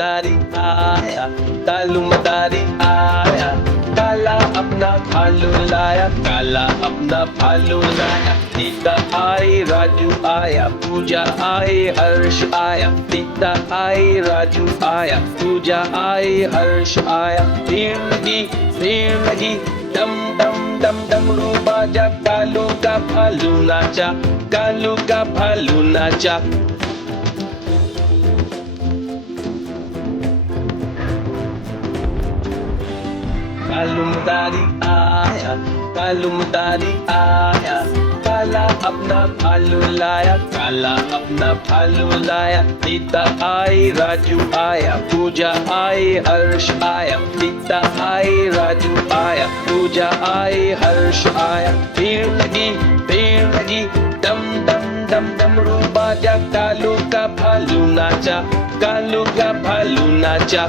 मदारी आया, कालू मदारी आया, काला अपना भालू लाया, काला अपना भालू लाया। सीता आई राजू आया, पूजा आई हर्ष आया, सीता आई राजू आया, पूजा आई हर्ष आया। भीड़ लगी डम डम डम डमरू बाजा, कालू का भालू नाचा, कालू का भालू नाचा। कालू मदारी आया, कालू मदारी आया, काला अपना भालू लाया, काला अपना भालू लाया। सीता आई राजू आया, पूजा आई हर्ष आया, सीता आई राजू आया, पूजा आई हर्ष आया। भीड़ लगी डम डम डम डमरू बाजा, कालू का भालू नाचा, कालू का भालू नाचा।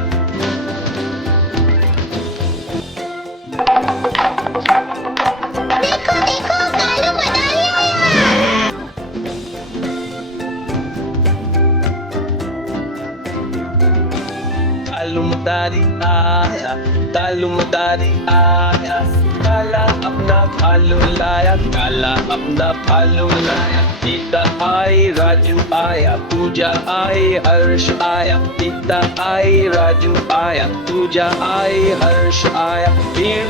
देखो देखो कालू मदारी आया। कालू मदारी आया, कालू मदारी आया, काला अपना भालू लाया, काला अपना भालू लाया। सीता आई राजू आया, पूजा आई हर्ष आया, सीता आई राजू आया, पूजा आई हर्ष आया। भीड़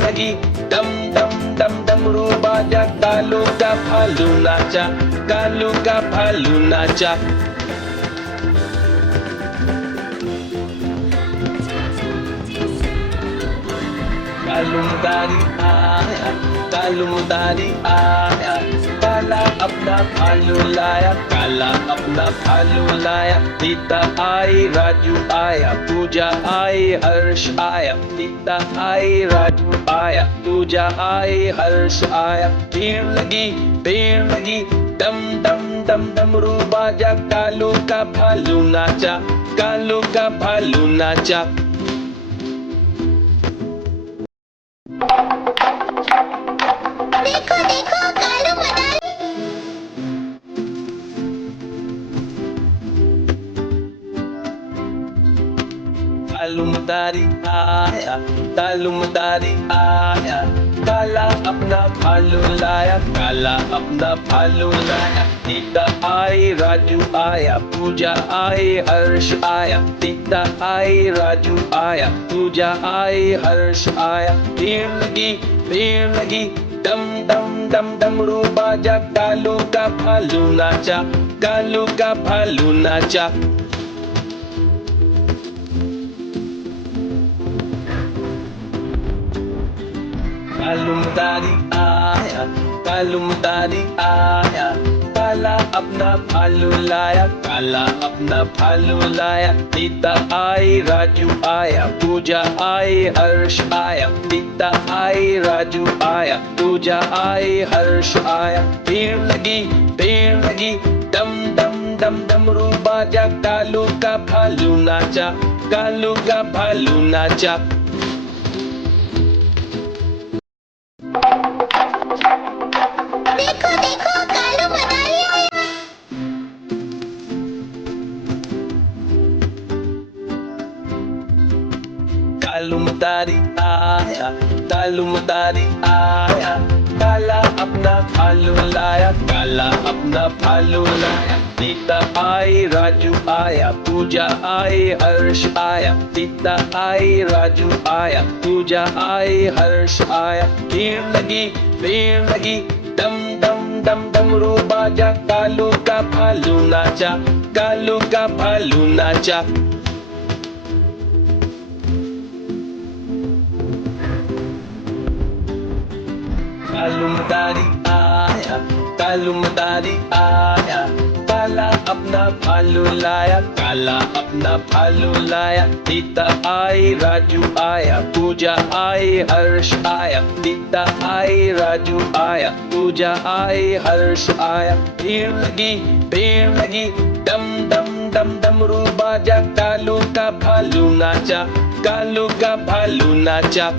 लगी डम डम डम डमरू बाजा, कालू का भालू नाचा, कालू का भालू नाचा। कालू मदारी आया, कालू मदारी आया, काला अपना भालू लाया, काला अपना भालू लाया। सीता आई राजू आया, पूजा आई हर्ष आया, सीता आई राजू आया, पूजा आई हर्ष आया। भीड़ लगी डम डम डम डमरू बाजा, कालू का भालू नाचा, कालू का भालू नाचा। देखो देखो कालू मदारी। कालू मदारी आया, कालू मदारी आया, काला अपना भालू लाया, काला अपना भालू लाया। सीता आई राजू आया, पूजा आई हर्ष आया, सीता आई राजू आया, पूजा आई हर्ष आया। भीड़ लगी डम डम डम डमरू बाजा, कालू का भालू नाचा, कालू का भालू नाचा। कालू मदारी आया, कालू मदारी आया, काला अपना भालू लाया, काला अपना भालू लाया। सीता आई राजू आया, पूजा आई हर्ष आया, सीता आई राजू आया, पूजा आई हर्ष आया। भीड़ लगी डम डम डम डमरू बाजा, कालू का भालू नाचा, कालू का भालू नाचा। देखो देखो कालू मदारी आया। कालू मदारी आया, कालू मदारी आया, काला अपना भालू लाया, काला अपना भालू लाया। सीता आई राजू आया, पूजा आई हर्ष आया, सीता आई राजू आया, पूजा आई हर्ष आया। भीड़ लगी डम डम डम डमरू बाजा, कालू का भालू नाचा, कालू का भालू नाचा। कालू मदारी आया, कालू मदारी आया, काला अपना भालू लाया, काला अपना भालू लाया। सीता आई राजू आया, पूजा आई हर्ष आया, सीता आई राजू आया, पूजा आई हर्ष आया। भीड़ लगी डम डम डम डमरू बाजा, कालू का भालू नाचा, कालू का भालू नाचा।